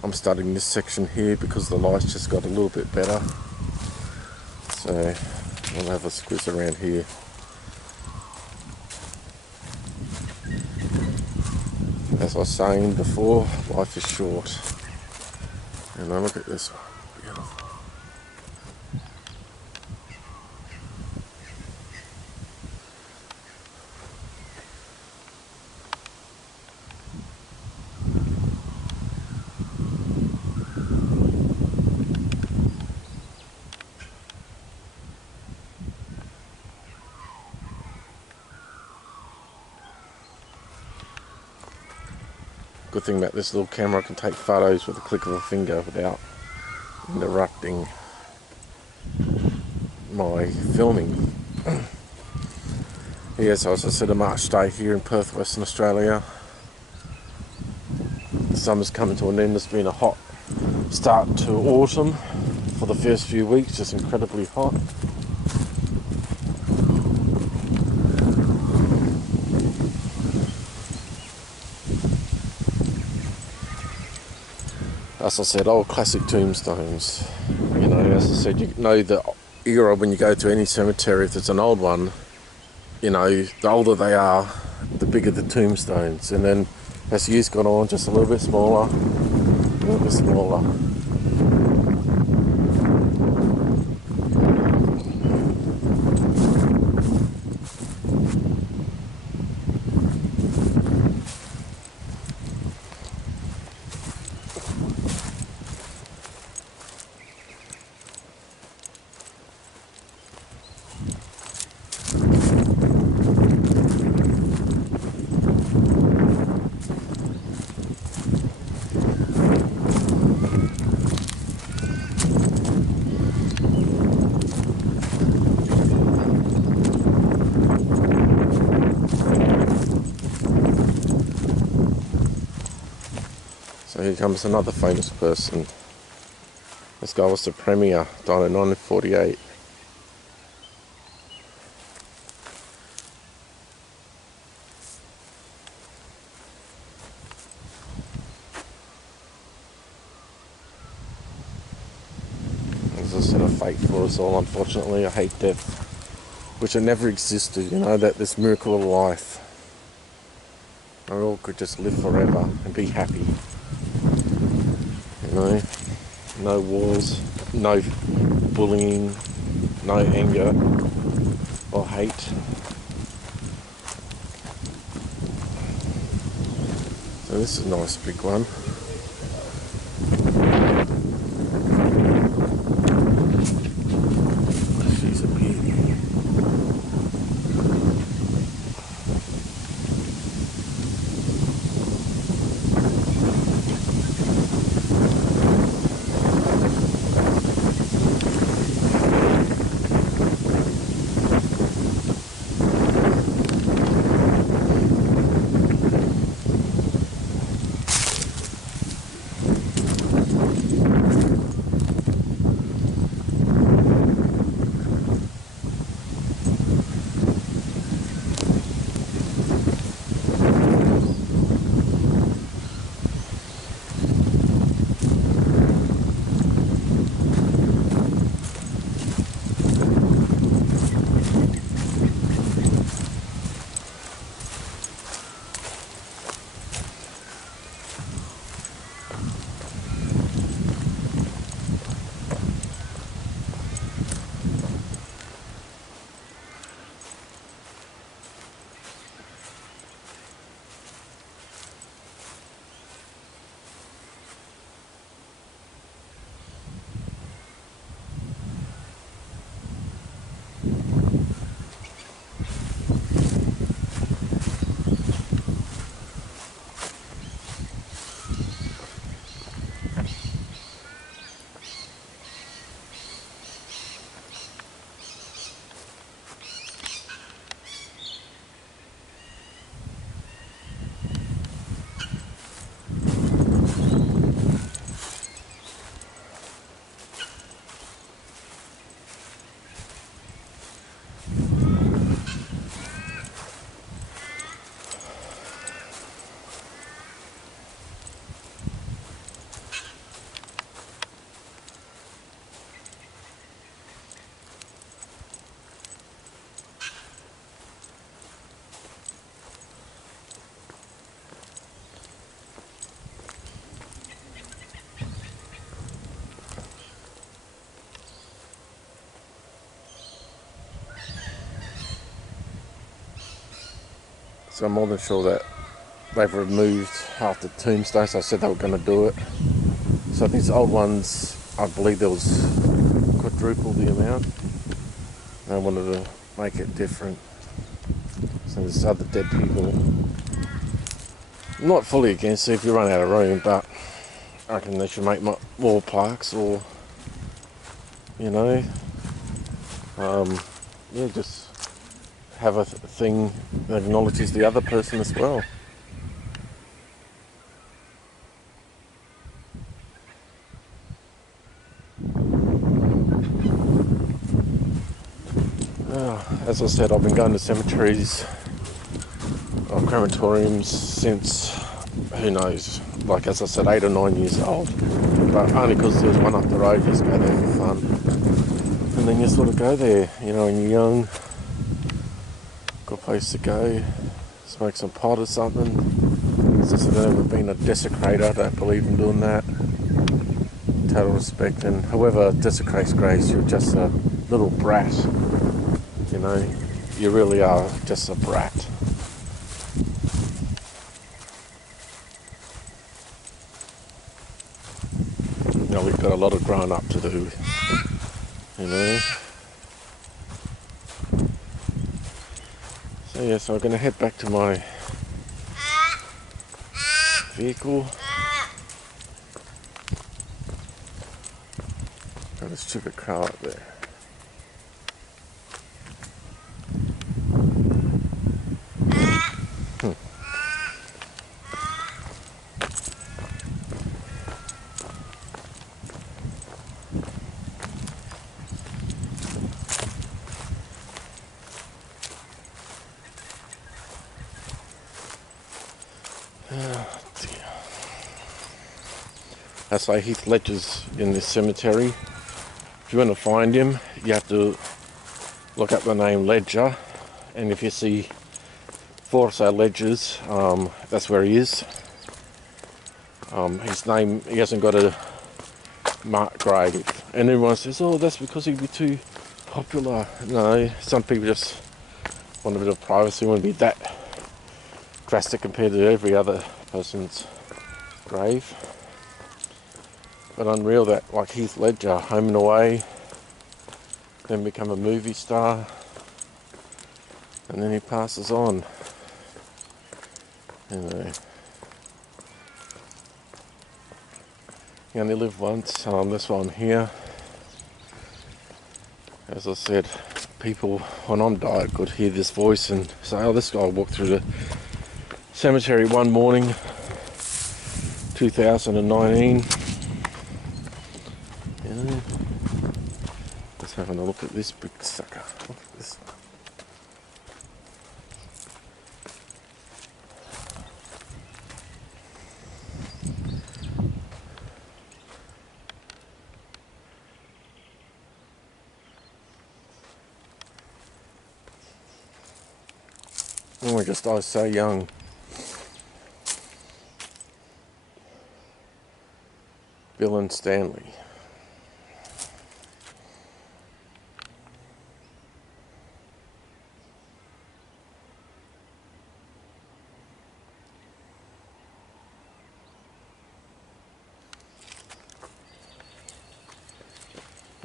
I'm starting this section here because the light's just got a little bit better. So I'll have a squiz around here. As I was saying before, life is short. And now look at this one. Beautiful. Good thing about this little camera, I can take photos with a click of a finger without interrupting my filming. Yes, as I said, a March day here in Perth, Western Australia. The summer's coming to an end. It's been a hot start to autumn for the first few weeks, just incredibly hot. As I said, old classic tombstones. You know, as I said, you know the era when you go to any cemetery, if it's an old one, you know, the older they are, the bigger the tombstones. And then as years gone on, just a little bit smaller, a little bit smaller. So here comes another famous person. This guy was the Premier, died in 1948. As I said, a fate for us all, unfortunately. I hate death, which it never existed, you know, that this miracle of life. We all could just live forever and be happy. You know, no wars, no bullying, no anger or hate. So this is a nice big one. She's a beauty. So I'm more than sure that they've removed half the tombstones. I said they were going to do it. So these old ones, I believe there was quadruple the amount. They wanted to make it different. So there's other dead people. I'm not fully against it if you run out of room, but I reckon they should make more plaques, or, you know, yeah, just have a thing that acknowledges the other person as well. As I said, I've been going to cemeteries or crematoriums since, who knows, like as I said, 8 or 9 years old. But only because there was one up the road, you just go there for fun. And then you sort of go there, you know, when you're young, got a place to go, smoke some pot or something. Since I've never been a desecrator, I don't believe in doing that. Total respect, and whoever desecrates graves, you're just a little brat. You know, you really are just a brat. You know, we've got a lot of growing up to do, you know. So yeah, so I'm going to head back to my vehicle. Got a stupid car up there. Oh dear. That's why Heath Ledger's in this cemetery. If you want to find him, you have to look up the name Ledger, and if you see 4 or so Ledgers, that's where he is. His name, he hasn't got a marked grave, and everyone says, oh, that's because he'd be too popular. No, some people just want a bit of privacy, want to be that drastic compared to every other person's grave. But unreal that, like Heath Ledger, Home and Away, then become a movie star, and then he passes on. You know, you only live once, that's why I'm here. As I said, people when I'm died could hear this voice and say, oh, this guy walked through the cemetery one morning, 2019. Yeah. Just having a look at this big sucker. Look at this. Oh, we just died so young. Bill and Stanley.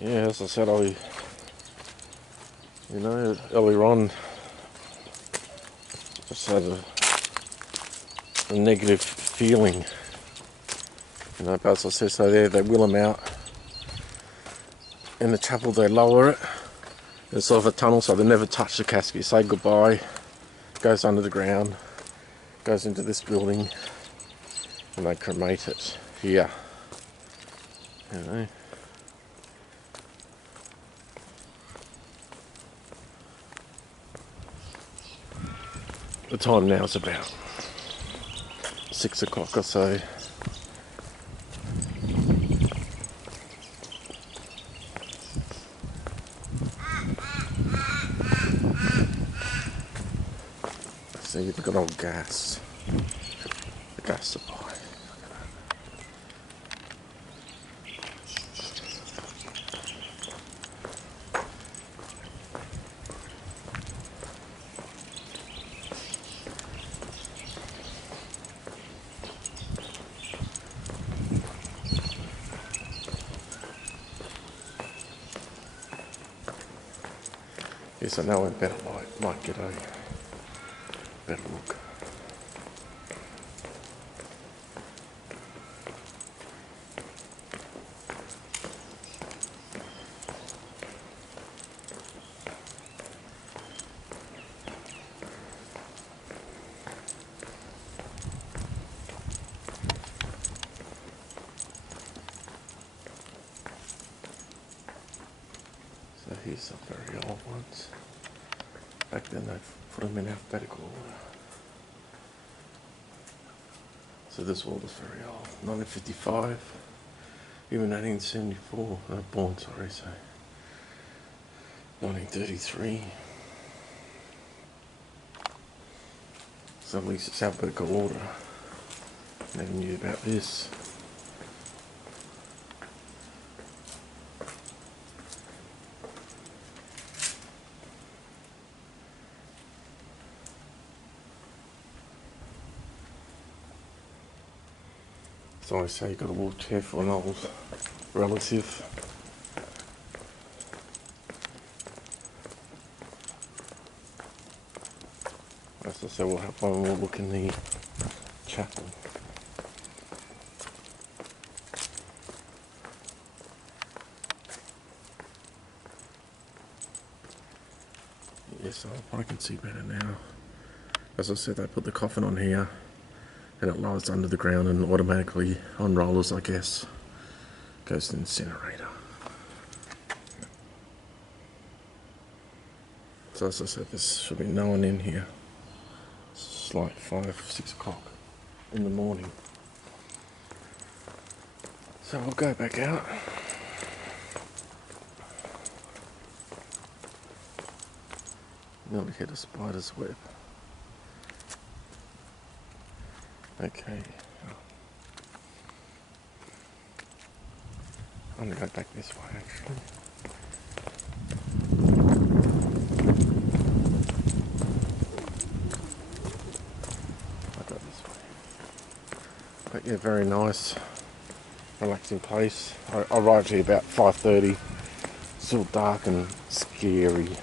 Yeah, as I said, earlier on, just had a negative feeling. You know, but as I said, so there they wheel them out. In the chapel, they lower it. It's sort of a tunnel, so they never touch the casket. You say goodbye, goes under the ground, goes into this building, and they cremate it here. You know. The time now is about 6 o'clock or so. See, you've got old gas. The gas supply. Yes, I know a better light might get a better look. So here's some very old ones. Back then they put them in alphabetical order. So this wall is very old. 1955, even 1874. Born, sorry, so 1933. So at least it's alphabetical order. Never knew about this. So I say you got to walk careful, an old relative. As I said, we'll have one more look in the chapel. Yes, I can see better now. As I said, they put the coffin on here and it lies under the ground and automatically on rollers, I guess, goes to the incinerator. So as I said, there should be no one in here. It's like 5, 6 o'clock in the morning. So we'll go back out. Nearly hit a spider's web. Okay. I'm gonna go back this way actually. I'll go this way. But yeah, very nice, relaxing place. I arrived here about 5:30. Still dark and scary.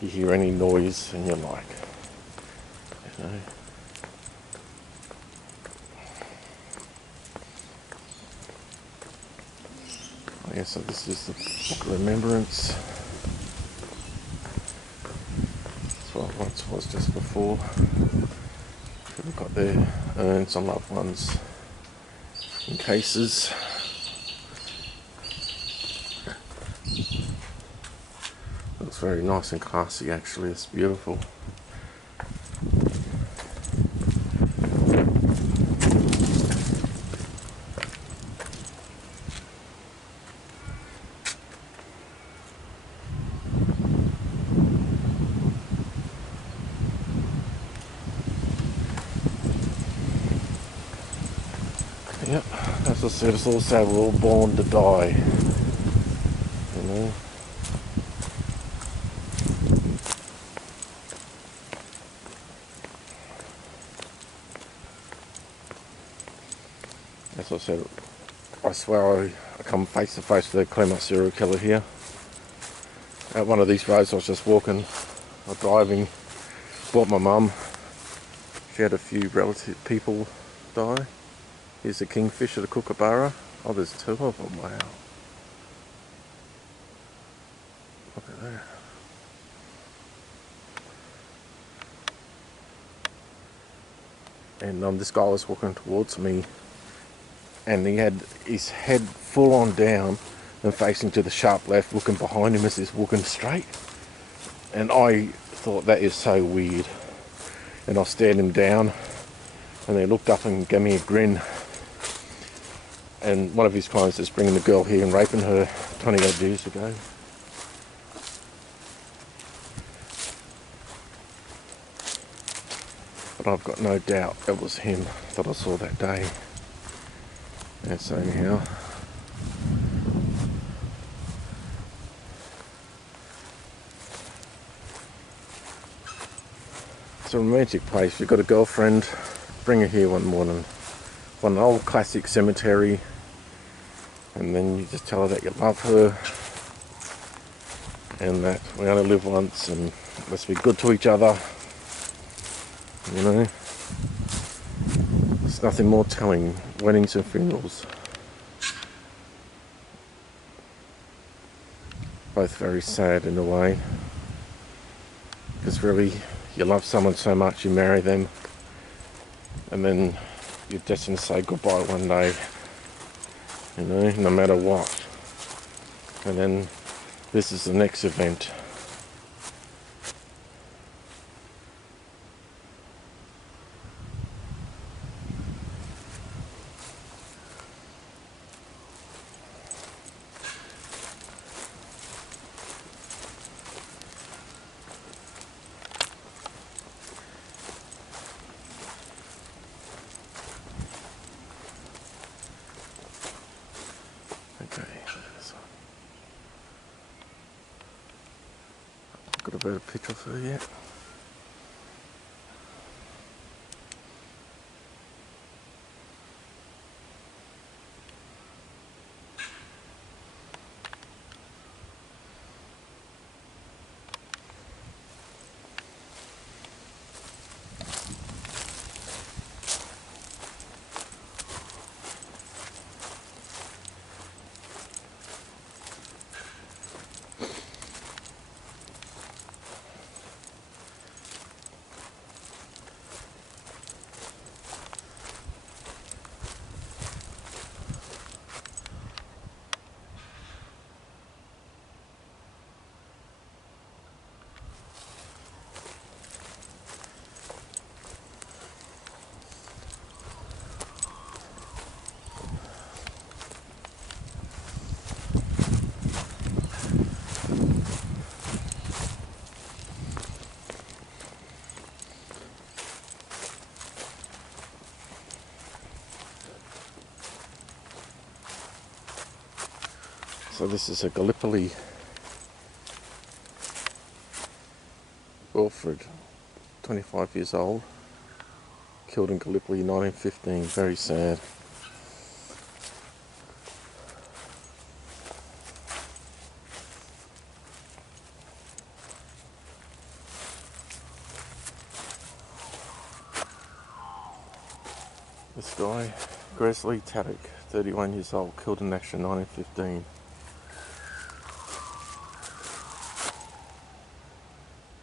You hear any noise and you're like, you know. Yeah, so this is the Book of Remembrance. That's what it once was just before. People got their urns on loved ones in cases. Looks very nice and classy actually, it's beautiful. Yep, as I said, it's also we're all born to die, you know. As I said, I swear I come face to face with the Claremont serial killer here. At one of these roads I was just walking, or driving, bought my mum. She had a few relative people die. Here's the kingfisher, the kookaburra. Oh, there's 2 of them, wow. Look at that. And this guy was walking towards me and he had his head full on down and facing to the sharp left, looking behind him as he's walking straight. And I thought that is so weird. And I stared him down and he looked up and gave me a grin. And one of his crimes is bringing the girl here and raping her 20 odd years ago. But I've got no doubt it was him that I saw that day. And so anyhow, it's a romantic place. If you've got a girlfriend, bring her here one morning. One old classic cemetery, and then you just tell her that you love her. and that we only live once and let's be good to each other. You know, there's nothing more telling. Weddings and funerals, both very sad in a way, because really you love someone so much, you marry them, and then you're destined to say goodbye one day, you know, no matter what. And then this is the next event. Okay, so got a better picture for you yet. So this is a Gallipoli Wilfred, 25 years old, killed in Gallipoli 1915, very sad. This guy, Gresley Taddock, 31 years old, killed in action 1915.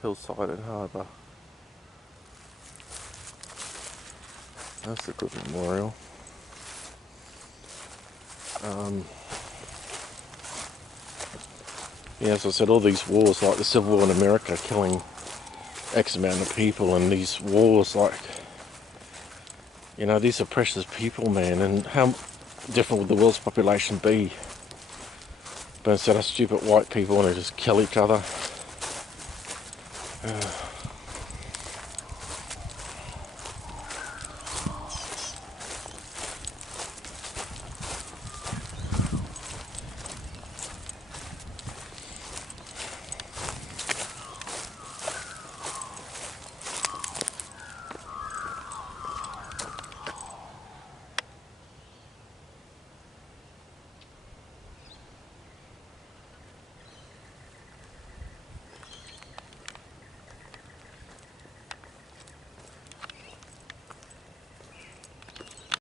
Hillside and Harbour. That's a good memorial. Yeah, as I said, all these wars, like the Civil War in America, killing X amount of people, and these wars, like, you know, these are precious people, man, and how different would the world's population be? But instead of stupid white people want to just kill each other.